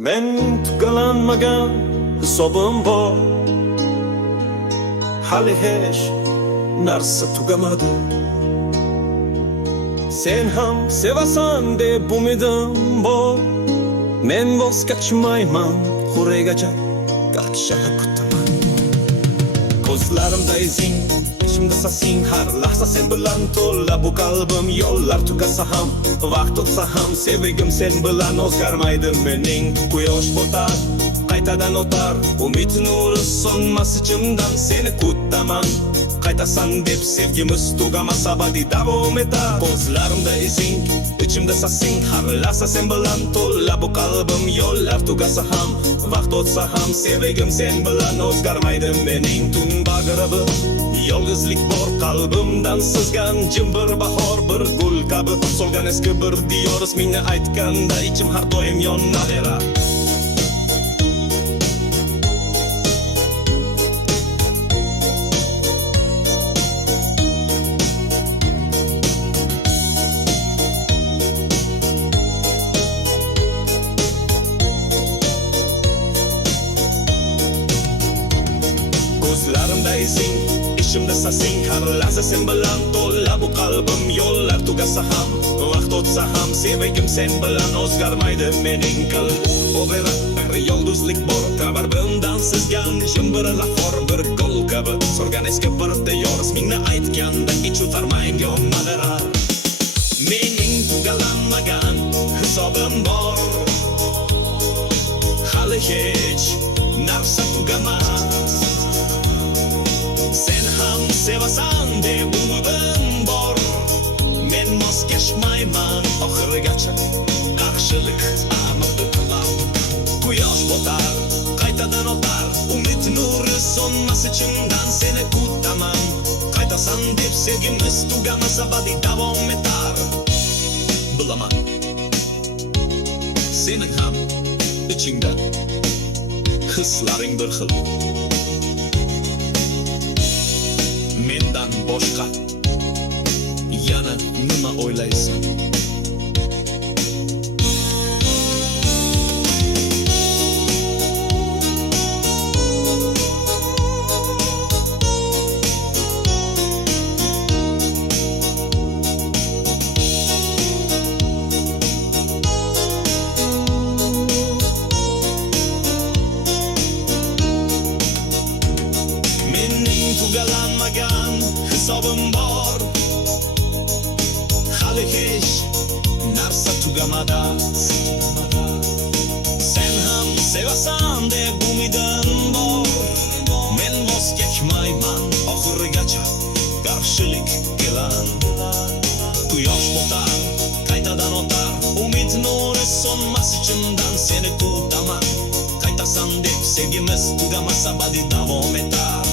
Men tugalanmagan hisobim bor. Hali hech narsa tugamadi. Sen ham sevasan deb umidim bor. Men voz kechmayman xuregacha qachon kutaman. Ko'zlarimda izing, ishimda sasing, har lahza sen bilan to'la bu qalbim. Yo'llar tugasa ham, vaqt o'tsa ham, sevgim sen bilan o'zgarmaydi mening. Quyosh botar, qaytadan o'tar, umid nuri so'nmas ichimdan seni kutaman. Qaytasan deb sevgimiz tugamas abadiy davom etar. Ko'zlarimda izing, ichimda sasing, har lahza sen bilan to'la bu qalbim. Yo'llar tugasa ham, vaqt o'tsa ham, sevgim sen bilan o'zgarmaydi mening. Tun bag'rida yolg'izlik bor qalbimdan sizgan, jim bir bahor bir gul kabi so'lgan eski bir diyor. Ismingni aytganda ichim har doim yonaverar. Ko'zlarimda izing, ishimda sasing, har lahza sen bilan to'la bu qalbim. Yo'llar tugasa ham, vaqt o'tsa ham, sevgim sen bilan o'zgarmaydi mening. Qalbimda bir yulduzlik bor, qalbimdan sizgan, jim bir lahor bir gul kabi so'rgan eski bir diyor. Ismingni aytganda ich o'tarmay yonaverar. Mening tugalanmagan hisobim bor. Hali hech narsa tugamas. Sen ham sevasan deb umidim bor. Men mos kechmayman oxirigacha qarshilik amalda qilaman. Quyosh botar, qaytadan o'tar, umid nuri so'nmas ichimdan seni kutaman. Qaytasan deb sevgimiz tugamas abadiy davom etar. Bilaman, sening ham ichingda hislaring bir xil. Mendan boshqa yana nima o'ylaysan? Mening tugalanmagan hisobim bor. Hali hech narsa tugamadi. Sen ham sevasan deb umidim bor. Men voz kechmayman oxirigacha qarshilik qilaman. Quyosh botar, qaytadan o'tar, umid nuri so'nmas ichimdan seni kutaman. Qaytasan deb sevgimiz tugamas abadiy davom etar.